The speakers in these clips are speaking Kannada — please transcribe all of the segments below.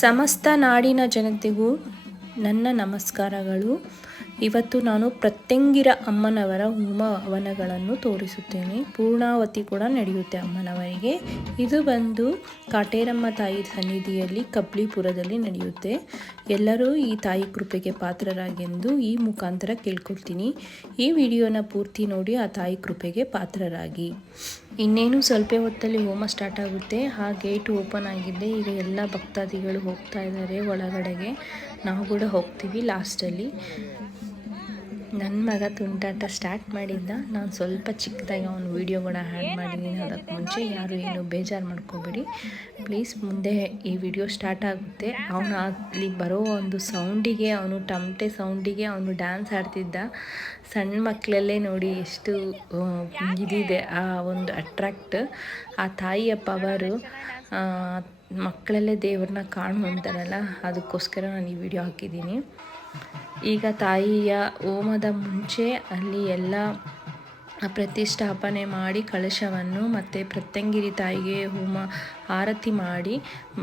ಸಮಸ್ತ ನಾಡಿನ ಜನತೆಗೂ ನನ್ನ ನಮಸ್ಕಾರಗಳು. ಇವತ್ತು ನಾನು ಪ್ರತ್ಯಂಗಿರ ಅಮ್ಮನವರ ಹೋಮ ಹವನಗಳನ್ನು ತೋರಿಸುತ್ತೇನೆ. ಪೂರ್ಣಾವತಿ ಕೂಡ ನಡೆಯುತ್ತೆ ಅಮ್ಮನವರಿಗೆ. ಇದು ಬಂದು ಕಾಟೇರಮ್ಮ ತಾಯಿ ಸನ್ನಿಧಿಯಲ್ಲಿ ಕಬ್ಲಿಪುರದಲ್ಲಿ ನಡೆಯುತ್ತೆ. ಎಲ್ಲರೂ ಈ ತಾಯಿ ಕೃಪೆಗೆ ಪಾತ್ರರಾಗೆಂದು ಈ ಮುಖಾಂತರ ಕೇಳ್ಕೊಳ್ತೀನಿ. ಈ ವಿಡಿಯೋನ ಪೂರ್ತಿ ನೋಡಿ ಆ ತಾಯಿ ಕೃಪೆಗೆ ಪಾತ್ರರಾಗಿ. ಇನ್ನೇನು ಸ್ವಲ್ಪ ಹೊತ್ತಲ್ಲಿ ಹೋಮ ಸ್ಟಾರ್ಟ್ ಆಗುತ್ತೆ. ಆ ಗೇಟ್ ಓಪನ್ ಆಗಿದೆ. ಈಗ ಎಲ್ಲ ಭಕ್ತಾದಿಗಳು ಹೋಗ್ತಾ ಇದ್ದಾರೆ ಒಳಗಡೆಗೆ. ನಾವು ಕೂಡ ಹೋಗ್ತೀವಿ ಲಾಸ್ಟಲ್ಲಿ. ನನ್ನ ಮಗ ತುಂಟಾಟ ಸ್ಟಾರ್ಟ್ ಮಾಡಿದ್ದ. ನಾನು ಸ್ವಲ್ಪ ಚಿಕ್ಕದಾಗಿ ಅವನು ವೀಡಿಯೋಗಳ ಆ್ಯಡ್ ಮಾಡಿದ್ದೀನಿ. ಅದಕ್ಕೆ ಮುಂಚೆ ಯಾರು ಏನು ಬೇಜಾರು ಮಾಡ್ಕೋಬೇಡಿ ಪ್ಲೀಸ್. ಮುಂದೆ ಈ ವಿಡಿಯೋ ಸ್ಟಾರ್ಟ್ ಆಗುತ್ತೆ. ಅವನು ಅಲ್ಲಿ ಬರೋ ಒಂದು ಸೌಂಡಿಗೆ, ಅವನು ಟಮಟೆ ಸೌಂಡಿಗೆ ಅವನು ಡ್ಯಾನ್ಸ್ ಆಡ್ತಿದ್ದ. ಸಣ್ಣ ಮಕ್ಕಳಲ್ಲೇ ನೋಡಿ ಎಷ್ಟು ಇದಿದೆ ಆ ಒಂದು ಅಟ್ರಾಕ್ಟ್. ಆ ತಾಯಿಯ ಪವರು ಮಕ್ಕಳಲ್ಲೇ ದೇವ್ರನ್ನ ಕಾಣುವಂತಾರಲ್ಲ, ಅದಕ್ಕೋಸ್ಕರ ನಾನು ಈ ವಿಡಿಯೋ ಹಾಕಿದ್ದೀನಿ. ಈಗ ತಾಯಿಯ ಹೋಮದ ಮುಂಚೆ ಅಲ್ಲಿ ಎಲ್ಲ ಪ್ರತಿಷ್ಠಾಪನೆ ಮಾಡಿ ಕಳಶವನ್ನು ಮತ್ತು ಪ್ರತ್ಯಂಗಿರಿ ತಾಯಿಗೆ ಹೋಮ ಆರತಿ ಮಾಡಿ,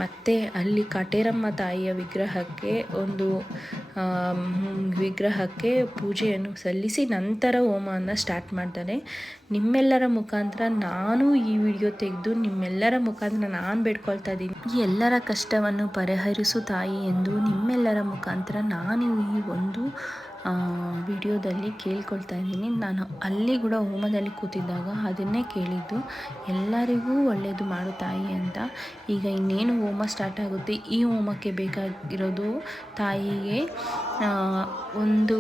ಮತ್ತು ಅಲ್ಲಿ ಕಾಟೇರಮ್ಮ ತಾಯಿಯ ವಿಗ್ರಹಕ್ಕೆ ಪೂಜೆಯನ್ನು ಸಲ್ಲಿಸಿ ನಂತರ ಹೋಮವನ್ನು ಸ್ಟಾರ್ಟ್ ಮಾಡ್ತಾರೆ. ನಿಮ್ಮೆಲ್ಲರ ಮುಖಾಂತರ ನಾನು ಈ ವಿಡಿಯೋ ತೆಗೆದು ನಿಮ್ಮೆಲ್ಲರ ಮುಖಾಂತರ ನಾನು ಬೇಡ್ಕೊಳ್ತಾ ಇದ್ದೀನಿ, ಈ ಎಲ್ಲರ ಕಷ್ಟವನ್ನು ಪರಿಹರಿಸು ತಾಯಿ ಎಂದು ನಿಮ್ಮೆಲ್ಲರ ಮುಖಾಂತರ ನಾನು ಈ ಒಂದು ವಿಡಿಯೋದಲ್ಲಿ ಕೇಳ್ಕೊಳ್ತಾ ಇದ್ದೀನಿ. ನಾನು ಅಲ್ಲಿ ಕೂಡ ಹೋಮದಲ್ಲಿ ಕೂತಿದ್ದಾಗ ಅದನ್ನೇ ಕೇಳಿದ್ದು, ಎಲ್ಲರಿಗೂ ಒಳ್ಳೆಯದು ಮಾಡು ತಾಯಿ ಅಂತ. ಈಗ ಇನ್ನೇನು ಹೋಮ ಸ್ಟಾರ್ಟ್ ಆಗುತ್ತೆ. ಈ ಹೋಮಕ್ಕೆ ಬೇಕಾಗಿರೋದು ತಾಯಿಗೆ ಒಂದು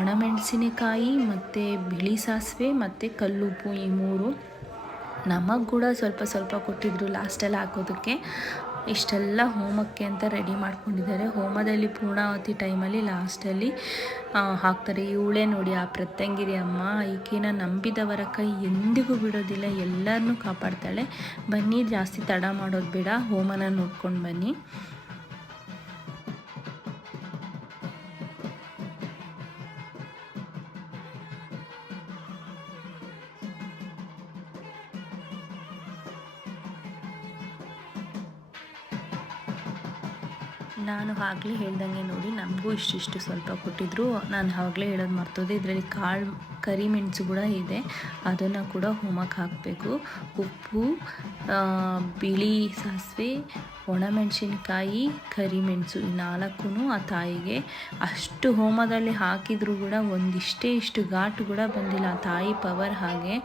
ಒಣಮೆಣಸಿನಕಾಯಿ ಮತ್ತು ಬಿಳಿ ಸಾಸಿವೆ ಮತ್ತು ಕಲ್ಲುಪ್ಪು, ಈ ಮೂರು. ನಮಗೆ ಕೂಡ ಸ್ವಲ್ಪ ಸ್ವಲ್ಪ ಕೊಟ್ಟಿದ್ರು ಲಾಸ್ಟಲ್ಲಿ ಹಾಕೋದಕ್ಕೆ. ಇಷ್ಟೆಲ್ಲ ಹೋಮಕ್ಕೆ ಅಂತ ರೆಡಿ ಮಾಡ್ಕೊಂಡಿದ್ದಾರೆ. ಹೋಮದಲ್ಲಿ ಪೂರ್ಣಾವತಿ ಟೈಮಲ್ಲಿ ಲಾಸ್ಟಲ್ಲಿ ಹಾಕ್ತಾರೆ. ಇವಳೇ ನೋಡಿ ಆ ಪ್ರತ್ಯಂಗಿರಿ ಅಮ್ಮ. ಈಕೆನ ನಂಬಿದವರ ಕೈ ಎಂದಿಗೂ ಬಿಡೋದಿಲ್ಲ, ಎಲ್ಲರನ್ನೂ ಕಾಪಾಡ್ತಾಳೆ. ಬನ್ನಿ, ಜಾಸ್ತಿ ತಡ ಮಾಡೋದು ಬೇಡ, ಹೋಮನ ನೋಡ್ಕೊಂಡು ಬನ್ನಿ. ನಾನು ಆಗಲೇ ಹೇಳ್ದಂಗೆ ನೋಡಿ, ನಮಗೂ ಇಷ್ಟಿಷ್ಟು ಸ್ವಲ್ಪ ಕೊಟ್ಟಿದ್ದರು. ನಾನು ಆಗಲೇ ಹೇಳೋದು ಮರ್ತೋದೆ. ಇದರಲ್ಲಿ ಕರಿಮೆಣಸು ಕೂಡ ಇದೆ, ಅದನ್ನು ಕೂಡ ಹೋಮಕ್ಕೆ ಹಾಕಬೇಕು. ಉಪ್ಪು, ಬಿಳಿ ಸಾಸಿವೆ, ಒಣಮೆಣಸಿನ್ಕಾಯಿ, ಕರಿಮೆಣಸು, ಈ ನಾಲ್ಕೂ ಆ ತಾಯಿಗೆ. ಅಷ್ಟು ಹೋಮದಲ್ಲಿ ಹಾಕಿದರೂ ಕೂಡ ಇಷ್ಟು ಘಾಟು ಕೂಡ ಬಂದಿಲ್ಲ. ಆ ತಾಯಿ ಪವರ್ ಹಾಗೆ,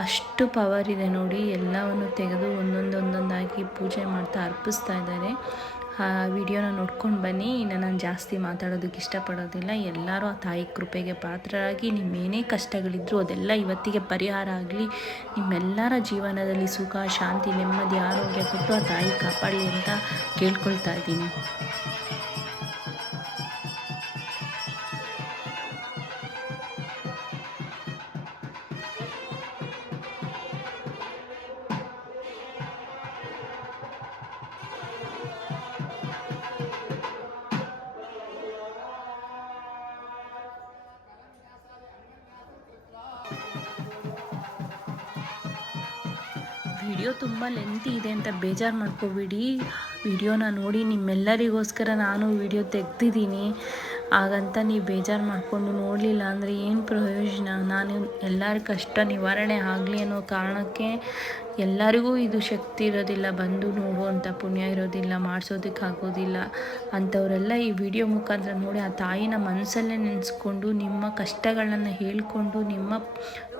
ಅಷ್ಟು ಪವರ್ ಇದೆ ನೋಡಿ. ಎಲ್ಲವನ್ನು ತೆಗೆದು ಒಂದೊಂದಾಗಿ ಪೂಜೆ ಮಾಡ್ತಾ ಅರ್ಪಿಸ್ತಾ ಇದ್ದಾರೆ. ಆ ವಿಡಿಯೋನ ನೋಡ್ಕೊಂಡು ಬನ್ನಿ. ಇನ್ನು ನಾನು ಜಾಸ್ತಿ ಮಾತಾಡೋದಕ್ಕೆ ಇಷ್ಟಪಡೋದಿಲ್ಲ. ಎಲ್ಲರೂ ಆ ತಾಯಿ ಕೃಪೆಗೆ ಪಾತ್ರರಾಗಿ, ನಿಮ್ಮೇನೇ ಕಷ್ಟಗಳಿದ್ದರೂ ಅದೆಲ್ಲ ಇವತ್ತಿಗೆ ಪರಿಹಾರ ಆಗಲಿ. ನಿಮ್ಮೆಲ್ಲರ ಜೀವನದಲ್ಲಿ ಸುಖ, ಶಾಂತಿ, ನೆಮ್ಮದಿ, ಆರೋಗ್ಯ ಕೊಟ್ಟು ಆ ತಾಯಿ ಕಾಪಾಡಲಿ ಅಂತ ಕೇಳ್ಕೊಳ್ತಾ ಇದ್ದೀನಿ. ವಿಡಿಯೋ ತುಂಬ ಲೆಂತಿ ಇದೆ ಅಂತ ಬೇಜಾರು ಮಾಡ್ಕೋಬೇಡಿ. ವಿಡಿಯೋನ ನೋಡಿ, ನಿಮ್ಮೆಲ್ಲರಿಗೋಸ್ಕರ ನಾನು ವಿಡಿಯೋ ತೆಗ್ದಿದ್ದೀನಿ. ಹಾಗಂತ ನೀವು ಬೇಜಾರು ಮಾಡಿಕೊಂಡು ನೋಡಲಿಲ್ಲ ಅಂದರೆ ಏನು ಪ್ರಯೋಜನ? ನಾನು ಎಲ್ಲರ ಕಷ್ಟ ನಿವಾರಣೆ ಆಗಲಿ ಅನ್ನೋ ಕಾರಣಕ್ಕೆ, ಎಲ್ಲರಿಗೂ ಇದು ಶಕ್ತಿ ಇರೋದಿಲ್ಲ, ಬಂದು ನೋಡುವಂಥ ಪುಣ್ಯ ಇರೋದಿಲ್ಲ, ಮಾಡಿಸೋದಕ್ಕಾಗೋದಿಲ್ಲ ಅಂಥವರೆಲ್ಲ ಈ ವಿಡಿಯೋ ಮುಖಾಂತರ ನೋಡಿ ಆ ತಾಯಿನ ಮನಸ್ಸಲ್ಲೇ ನೆನೆಸ್ಕೊಂಡು, ನಿಮ್ಮ ಕಷ್ಟಗಳನ್ನು ಹೇಳಿಕೊಂಡು, ನಿಮ್ಮ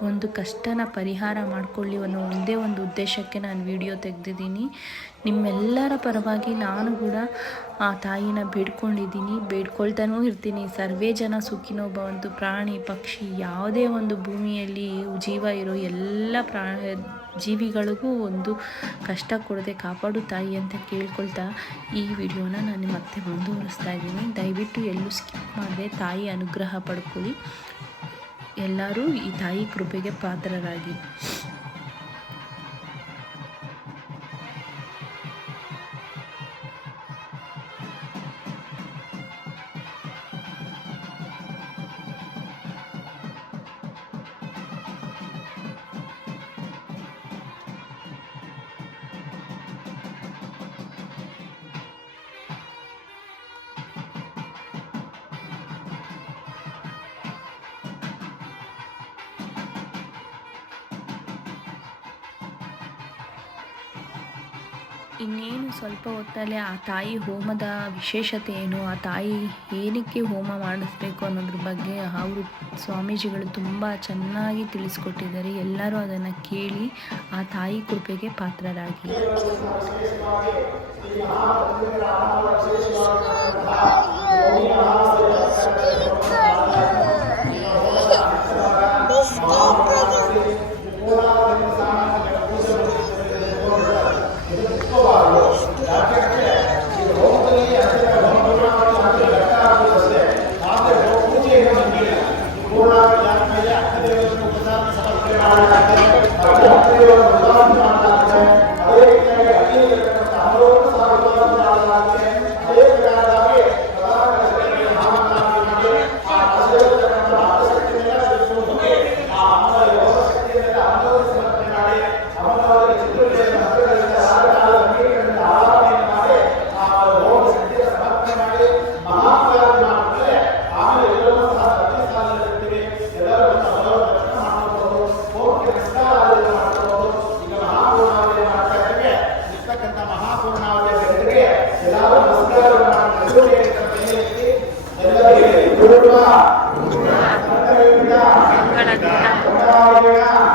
ಒಂದು ಕಷ್ಟನ ಪರಿಹಾರ ಮಾಡಿಕೊಳ್ಳಿ ಅನ್ನೋ ಒಂದೇ ಒಂದು ಉದ್ದೇಶಕ್ಕೆ ನಾನು ವಿಡಿಯೋ ತೆಗೆದಿದ್ದೀನಿ. ನಿಮ್ಮೆಲ್ಲರ ಪರವಾಗಿ ನಾನು ಕೂಡ ಆ ತಾಯಿನ ಬೇಡ್ಕೊಳ್ತಾನೂ ಇರ್ತೀನಿ. ಸರ್ವೇ ಜನ ಸುಖಿನೋ ಭವಂತು. ಪ್ರಾಣಿ ಪಕ್ಷಿ ಯಾವುದೇ ಒಂದು ಭೂಮಿಯಲ್ಲಿ ಜೀವ ಇರೋ ಎಲ್ಲ ಜೀವಿಗಳಿಗೂ ಒಂದು ಕಷ್ಟ ಕೊಡದೆ ಕಾಪಾಡು ತಾಯಿ ಅಂತ ಕೇಳ್ಕೊಳ್ತಾ ಈ ವಿಡಿಯೋನ ನಾನು ಮತ್ತೆ ಮುಂದುವರಿಸ್ತಾ ಇದ್ದೀನಿ. ದಯವಿಟ್ಟು ಎಲ್ಲೂ ಸ್ಕಿಪ್ ಮಾಡದೆ ತಾಯಿ ಅನುಗ್ರಹ ಪಡ್ಕೊಳ್ಳಿ. ಎಲ್ಲರೂ ಈ ತಾಯಿ ಕೃಪೆಗೆ ಪಾತ್ರರಾಗಿ. ಇನ್ನೇನು ಸ್ವಲ್ಪ ಹೊತ್ತಲ್ಲೇ ಆ ತಾಯಿ ಹೋಮದ ವಿಶೇಷತೆ ಏನು, ಆ ತಾಯಿ ಏನಕ್ಕೆ ಹೋಮ ಮಾಡಿಸ್ಬೇಕು ಅನ್ನೋದ್ರ ಬಗ್ಗೆ ಅವರು ಸ್ವಾಮೀಜಿಗಳು ತುಂಬ ಚೆನ್ನಾಗಿ ತಿಳಿಸ್ಕೊಟ್ಟಿದ್ದಾರೆ. ಎಲ್ಲರೂ ಅದನ್ನು ಕೇಳಿ ಆ ತಾಯಿ ಕೃಪೆಗೆ ಪಾತ್ರರಾಗಿ.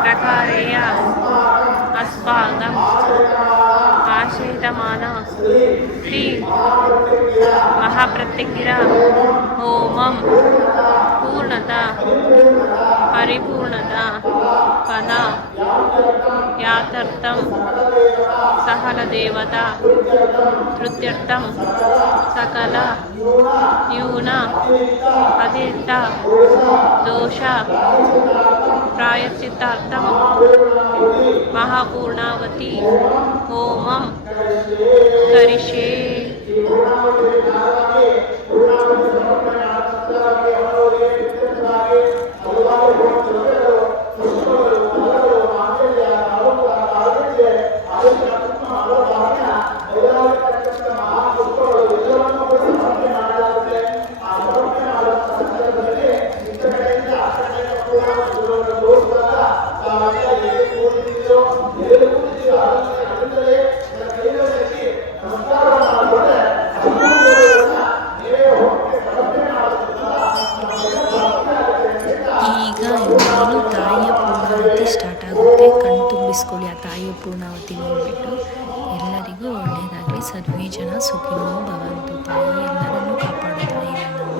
ಪ್ರಕಾರೇಯ ಅಸ್ಮಾಕಂ ಆಶೇತಮಾನ ಶ್ರೀ ಮಹಾಪ್ರತ್ಯಗಿರ ಹೋಮಂ ಪೂರ್ಣತ ಪರಿಪೂರ್ಣತ ಫಲ ಯಾತರ್ಥಂ ಸಕಲದೇವತಾ ತೃಪ್ತ್ಯರ್ಥಂ ಸಕಲ ನ್ಯೂನ ಅತಿರಿಕ್ತ ದೋಷ ಪ್ರಾಯಶ್ಚಿತ್ತಾರ್ಥಂ ಮಹಾಪೂರ್ಣಾವತಿ ಹೋಮಂ ಕರಿಷ್ಯೆ. ಈಗ ಇನ್ನೇನು ತಾಯಿಯ ಪೂರ್ಣಾವತಿ ಸ್ಟಾರ್ಟ್ ಆಗುತ್ತೆ. ಕಣ್ ತುಂಬಿಸ್ಕೊಳ್ಳಿ ಆ ತಾಯಿಯ ಪೂರ್ಣಾವತಿ ನೋಡಿಬಿಟ್ಟು. ಎಲ್ಲರಿಗೂ ಒಳ್ಳೆಯದಾಗಲಿ. ಸರ್ವೇ ಜನ ಸುಖಿನೋ ಭವಂತು. ತಾಯಿ ಎಲ್ಲರನ್ನೂ ಕಾಪಾಡು. ತಾಯಿ ನನ್ನನ್ನು.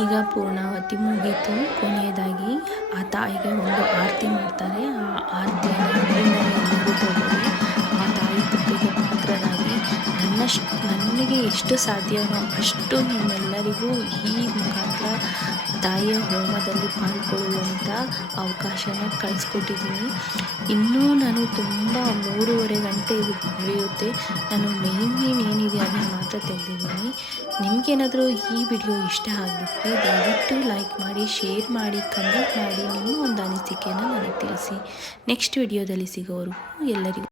ಈಗ ಪೂರ್ಣಾವತಿ ಮುಗೀತು. ಕೊನೆಯದಾಗಿ ಆ ತಾಯಿಗೆ ಒಂದು ಆರತಿ ಮಾಡ್ತಾರೆ. ಆ ಆರತಿಯನ್ನು ಎಲ್ಲರೂ ತಗೊಳ್ಳಿ. ಆ ತಾಯಿ ಕೃಪೆಗೆ ಪಾತ್ರರಾಗಿ ನನಗೆ ಎಷ್ಟು ಸಾಧ್ಯವೋ ಅಷ್ಟು ನಿಮ್ಮೆಲ್ಲರಿಗೂ ಈ ಮುಖಾಂತರ ತಾಯಿಯ ಹೋಮದಲ್ಲಿ ಪಾಲ್ಗೊಳ್ಳುವಂಥ ಅವಕಾಶನ ಕಳಿಸ್ಕೊಟ್ಟಿದ್ದೀನಿ. ಇನ್ನೂ ನಾನು ತುಂಬ 3.5 ಗಂಟೆ ಇದು ನಡೆಯುತ್ತೆ. ನಾನು ಮೇನ್ ಏನಿದೆ ಅದನ್ನು ಮಾತ್ರ ತೆಗೆದಿದ್ದೀನಿ. ನಿಮಗೇನಾದರೂ ಈ ವಿಡಿಯೋ ಇಷ್ಟ ಆಗಿದ್ದರೆ ದಯವಿಟ್ಟು ಲೈಕ್ ಮಾಡಿ, ಶೇರ್ ಮಾಡಿ, ಕಮೆಂಟ್ ಮಾಡಿ, ನಿಮ್ಮ ಒಂದು ಅನಿಸಿಕೆಯನ್ನು ನನಗೆ ತಿಳಿಸಿ. ನೆಕ್ಸ್ಟ್ ವಿಡಿಯೋದಲ್ಲಿ ಸಿಗೋವರೆಗೂ ಎಲ್ಲರಿಗೂ